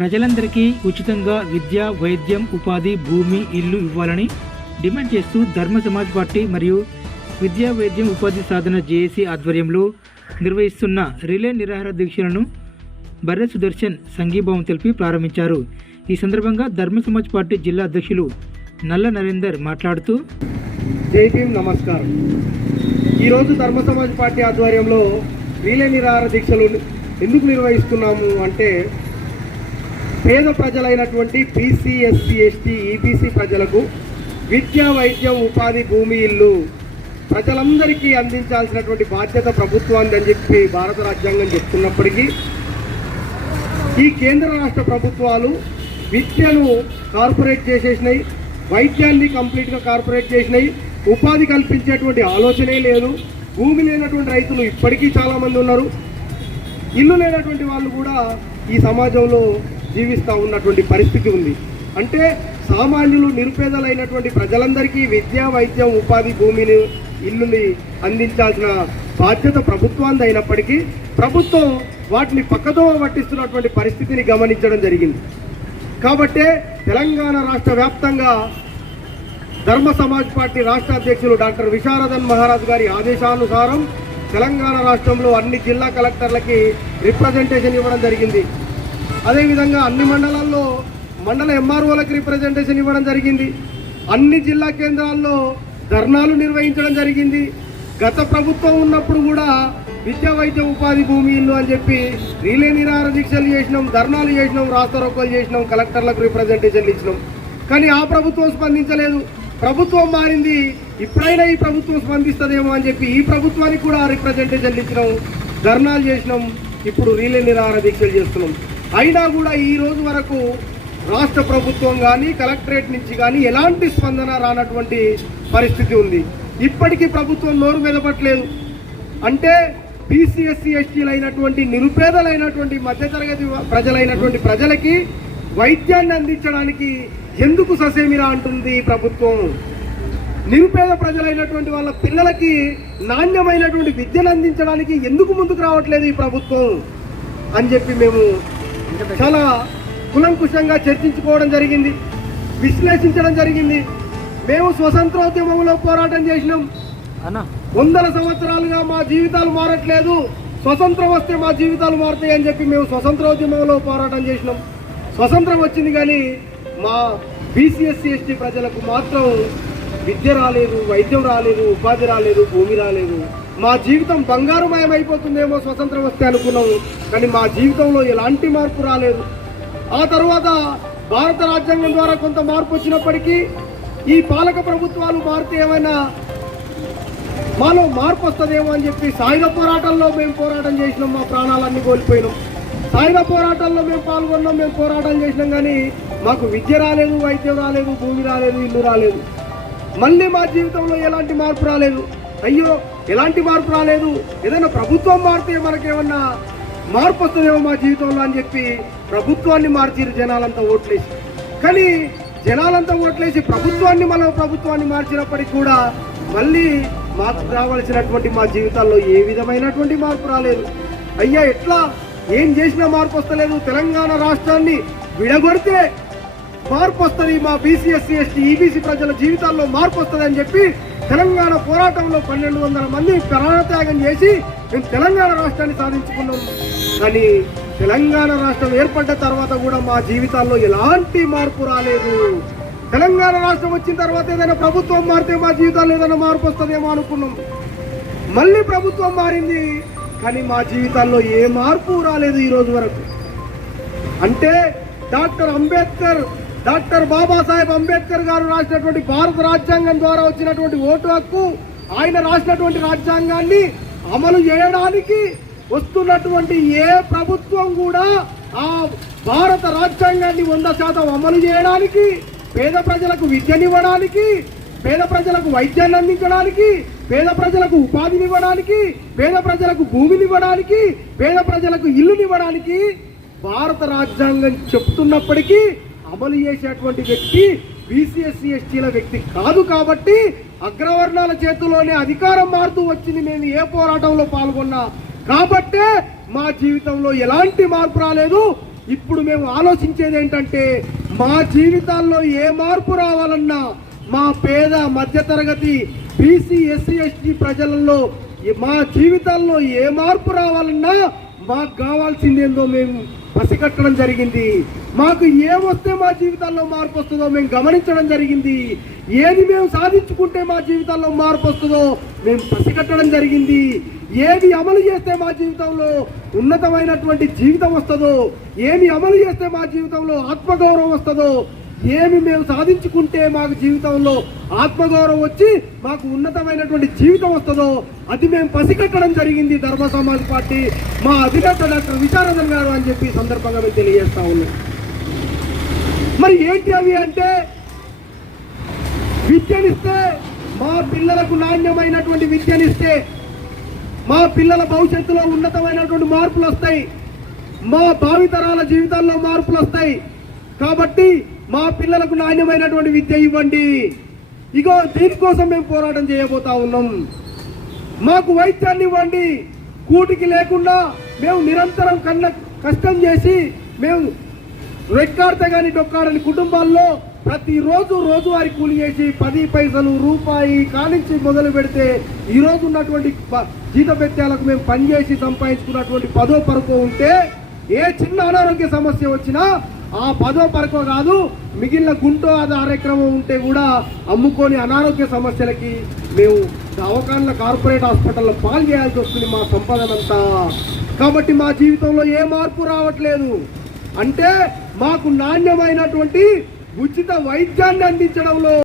ప్రజలందరికీ ఉచితంగా విద్య, వైద్యం, ఉపాధి, భూమి, ఇల్లు ఇవ్వాలని డిమాండ్ చేస్తూ ధర్మ సమాజ్ పార్టీ మరియు విద్యా, వైద్యం, ఉపాధి సాధన జేఏసీ ఆధ్వర్యంలో నిర్వహిస్తున్న రిలే నిరాహార దీక్షలను బర్రె సుదర్శన్ సంఘీభావం తెలిపి ప్రారంభించారు. ఈ సందర్భంగా ధర్మ సమాజ్ పార్టీ జిల్లా అధ్యక్షులు నల్ల నరేందర్ మాట్లాడుతూ, జై భీమ్, నమస్కారం. ఈరోజు ధర్మ సమాజ్ పార్టీ ఆధ్వర్యంలో రిలే నిరాహార దీక్షలు ఎందుకు నిర్వహిస్తున్నాము అంటే, పేద ప్రజలైనటువంటి బీసీ, ఎస్సీ, ఎస్టీ, ఈబీసీ ప్రజలకు విద్య, వైద్యం, ఉపాధి, భూమి, ఇల్లు ప్రజలందరికీ అందించాల్సినటువంటి బాధ్యత ప్రభుత్వాన్ని అని చెప్పి భారత రాజ్యాంగం చెప్తున్నప్పటికీ, ఈ కేంద్ర రాష్ట్ర ప్రభుత్వాలు విద్యను కార్పొరేట్ చేసేసినాయి, వైద్యాన్ని కంప్లీట్గా కార్పొరేట్ చేసినాయి, ఉపాధి కల్పించేటువంటి ఆలోచనే లేదు. భూమి లేనటువంటి రైతులు ఇప్పటికీ చాలామంది ఉన్నారు. ఇల్లు లేనటువంటి వాళ్ళు కూడా ఈ సమాజంలో జీవిస్తూ ఉన్నటువంటి పరిస్థితి ఉంది. అంటే సామాన్యులు, నిరుపేదలైనటువంటి ప్రజలందరికీ విద్య, వైద్యం, ఉపాధి, భూమిని, ఇల్లుని అందించాల్సిన బాధ్యత ప్రభుత్వాన్ని అయినప్పటికీ ప్రభుత్వం వాటిని పక్కదో పట్టిస్తున్నటువంటి పరిస్థితిని గమనించడం జరిగింది. కాబట్టే తెలంగాణ రాష్ట్ర వ్యాప్తంగా ధర్మ సమాజ్ పార్టీ రాష్ట్ర అధ్యక్షులు డాక్టర్ విశారదన్ మహారాజ్ గారి ఆదేశానుసారం తెలంగాణ రాష్ట్రంలో అన్ని జిల్లా కలెక్టర్లకి రిప్రజెంటేషన్ ఇవ్వడం జరిగింది. అదేవిధంగా అన్ని మండలాల్లో మండల ఎంఆర్ఓలకు రిప్రజెంటేషన్ ఇవ్వడం జరిగింది. అన్ని జిల్లా కేంద్రాల్లో ధర్నాలు నిర్వహించడం జరిగింది. గత ప్రభుత్వం ఉన్నప్పుడు కూడా విద్యా, వైద్య, ఉపాధి, భూమి, ఇల్లు అని చెప్పి రిలే నిరాహార దీక్షలు చేసినాం, ధర్నాలు చేసినాం, రాస్తారోకోలు చేసినాం, కలెక్టర్లకు రిప్రజెంటేషన్లు ఇచ్చినాం. కానీ ఆ ప్రభుత్వం స్పందించలేదు. ప్రభుత్వం మారింది, ఇప్పుడైనా ఈ ప్రభుత్వం స్పందిస్తుందేమో అని చెప్పి ఈ ప్రభుత్వానికి కూడా రిప్రజెంటేషన్లు ఇచ్చినాం, ధర్నాలు చేసినాం, ఇప్పుడు రిలే నిరాహార దీక్షలు చేస్తున్నాం. అయినా కూడా ఈ రోజు వరకు రాష్ట్ర ప్రభుత్వం కానీ కలెక్టరేట్ నుంచి కానీ ఎలాంటి స్పందన రానటువంటి పరిస్థితి ఉంది. ఇప్పటికీ ప్రభుత్వం నోరు మెదపట్లేదు. అంటే బీసీ, ఎస్సీ, ఎస్టీలైనటువంటి నిరుపేదలైనటువంటి మధ్యతరగతి ప్రజలైనటువంటి ప్రజలకి వైద్యాన్ని అందించడానికి ఎందుకు ససేమిరా అంటుంది ఈ ప్రభుత్వం? నిరుపేద ప్రజలైనటువంటి వాళ్ళ పిల్లలకి నాణ్యమైనటువంటి విద్యను అందించడానికి ఎందుకు ముందుకు రావట్లేదు ఈ ప్రభుత్వం అని చెప్పి మేము చాలా కులంకుశంగా చర్చించుకోవడం జరిగింది, విశ్లేషించడం జరిగింది. మేము స్వతంత్రోద్యమంలో పోరాటం చేసినాం. 100 సంవత్సరాలుగా మా జీవితాలు మారట్లేదు, స్వతంత్రం వస్తే మా జీవితాలు మారుతాయి అని చెప్పి మేము స్వతంత్రోద్యమంలో పోరాటం చేసినాం. స్వతంత్రం వచ్చింది కానీ మా బీసీ, ఎస్సీ, ఎస్టీ ప్రజలకు మాత్రం విద్య రాలేదు, వైద్యం రాలేదు, ఉపాధి రాలేదు, భూమి రాలేదు. మా జీవితం బంగారుమయం అయిపోతుందేమో స్వతంత్రం వస్తే అనుకున్నాము, కానీ మా జీవితంలో ఎలాంటి మార్పు రాలేదు. ఆ తర్వాత భారత రాజ్యాంగం ద్వారా కొంత మార్పు వచ్చినప్పటికీ ఈ పాలక ప్రభుత్వాలు మారితే ఏమైనా మాలో మార్పు వస్తుందేమో అని చెప్పి సాయుధ పోరాటంలో మేము పోరాటం చేసినాం, మా ప్రాణాలన్నీ కోల్పోయినాం. సాయుధ పోరాటాల్లో మేము పాల్గొన్నాం, మేము పోరాటం చేసినాం, కానీ మాకు విద్య రాలేదు, వైద్యం రాలేదు, భూమి రాలేదు, ఇల్లు రాలేదు. మళ్ళీ మా జీవితంలో ఎలాంటి మార్పు రాలేదు. అయ్యో ఎలాంటి మార్పు రాలేదు, ఏదైనా ప్రభుత్వం మారితే మనకేమన్నా మార్పు వస్తుందేమో మా జీవితంలో అని చెప్పి ప్రభుత్వాన్ని మార్చిరు జనాలంతా ఓట్లేసి. కానీ జనాలంతా ఓట్లేసి ప్రభుత్వాన్ని మార్చినప్పటికీ కూడా మళ్ళీ మాకు రావాల్సినటువంటి మా జీవితాల్లో ఏ విధమైనటువంటి మార్పు రాలేదు. అయ్యా ఎట్లా ఏం చేసినా మార్పు వస్తలేదు. తెలంగాణ రాష్ట్రాన్ని విడగొడితే మార్పు వస్తుంది, మా బీసీ, ఎస్సీ, ఎస్టీ, ఈబీసీ ప్రజల జీవితాల్లో మార్పు వస్తుంది అని చెప్పి తెలంగాణ పోరాటంలో 1200 మంది ప్రాణత్యాగం చేసి మేము తెలంగాణ రాష్ట్రాన్ని సాధించుకున్నాం. కానీ తెలంగాణ రాష్ట్రం ఏర్పడ్డ తర్వాత కూడా మా జీవితాల్లో ఎలాంటి మార్పు రాలేదు. తెలంగాణ రాష్ట్రం వచ్చిన తర్వాత ఏదైనా ప్రభుత్వం మారితే మా జీవితాల్లో ఏదైనా మార్పు వస్తుందేమో అనుకున్నాం. మళ్ళీ ప్రభుత్వం మారింది, కానీ మా జీవితాల్లో ఏ మార్పు రాలేదు ఈ రోజు వరకు. అంటే డాక్టర్ బాబాసాహెబ్ అంబేద్కర్ గారు రాసినటువంటి భారత రాజ్యాంగం ద్వారా వచ్చినటువంటి ఓటు హక్కు, ఆయన రాసినటువంటి రాజ్యాంగాన్ని అమలు చేయడానికి వస్తున్నటువంటి ఏ ప్రభుత్వం కూడా ఆ భారత రాజ్యాంగాన్ని 100% అమలు చేయడానికి, పేద ప్రజలకు విద్యనివ్వడానికి, పేద ప్రజలకు వైద్యాన్ని అందించడానికి, పేద ప్రజలకు ఉపాధినివ్వడానికి, పేద ప్రజలకు భూమినివ్వడానికి, పేద ప్రజలకు ఇల్లునివ్వడానికి భారత రాజ్యాంగం చెప్తున్నప్పటికీ అమలు చేసేటువంటి వ్యక్తి బీసీ, ఎస్సీ, ఎస్టీల వ్యక్తి కాదు. కాబట్టి అగ్రవర్ణాల చేతుల్లోనే అధికారం మారుతూ వచ్చింది మేము ఏ పోరాటంలో పాల్గొన్నా. కాబట్టే మా జీవితంలో ఎలాంటి మార్పు రాలేదు. ఇప్పుడు మేము ఆలోచించేది ఏంటంటే మా జీవితాల్లో ఏ మార్పు రావాలన్నా మా పేద మధ్యతరగతి బీసీ ఎస్సీ ఎస్టీ ప్రజలలో మా జీవితాల్లో ఏ మార్పు రావాలన్నా మాకు కావాల్సిందేందో మేము పసిగట్టడం జరిగింది. మాకు ఏమొస్తే మా జీవితాల్లో మార్పు వస్తుందో మేము గమనించడం జరిగింది. ఏది మేము సాధించుకుంటే మా జీవితాల్లో మార్పు వస్తుందో మేము పసిగట్టడం జరిగింది. ఏది అమలు చేస్తే మా జీవితంలో ఉన్నతమైనటువంటి జీవితం వస్తుందో, ఏమి అమలు చేస్తే మా జీవితంలో ఆత్మగౌరవం వస్తుందో, ఏమి మేము సాధించుకుంటే మాకు జీవితంలో ఆత్మగౌరవం వచ్చి మాకు ఉన్నతమైనటువంటి జీవితం వస్తుందో అది మేము పసిగట్టడం జరిగింది ధర్మ సమాజ్ పార్టీ మా అధినేత డాక్టర్ విశారదన్ గారు అని చెప్పి సందర్భంగా మేము తెలియజేస్తా ఉన్నాం. మరి ఏంటి అవి అంటే, విద్యనిస్తే మా పిల్లలకు నాణ్యమైనటువంటి విద్యనిస్తే మా పిల్లల భవిష్యత్తులో ఉన్నతమైనటువంటి మార్పులు వస్తాయి, మా భావితరాల జీవితాల్లో మార్పులు వస్తాయి. కాబట్టి మా పిల్లలకు నాణ్యమైనటువంటి విద్య ఇవ్వండి. ఇగో దీనికోసం మేము పోరాటం చేయబోతా ఉన్నాం. మాకు వైద్యాన్ని ఇవ్వండి. కూటికి లేకుండా మేము నిరంతరం కష్టం చేసి మేము రెక్కాడితే కానీ డొక్కాడని కుటుంబాల్లో ప్రతిరోజు రోజువారీ కూలి చేసి 10 పైసలు రూపాయి కానించి మొదలు పెడితే ఈరోజు ఉన్నటువంటి జీతభత్యాలకు మేము పనిచేసి సంపాదించుకున్నటువంటి 10వ పరకో ఉంటే ఏ చిన్న అనారోగ్య సమస్య వచ్చినా ఆ 10వ పరకో కాదు మిగిలిన గుంటో అది కార్యక్రమం ఉంటే కూడా అమ్ముకొని అనారోగ్య సమస్యలకి మేము దవాఖానల కార్పొరేట్ హాస్పిటల్లో పాలు చేయాల్సి వస్తుంది మా సంపాదనంతా. కాబట్టి మా జీవితంలో ఏ మార్పు రావట్లేదు. అంటే మాకు నాణ్యమైనటువంటి ఉచిత వైద్యాన్ని అందించడంలో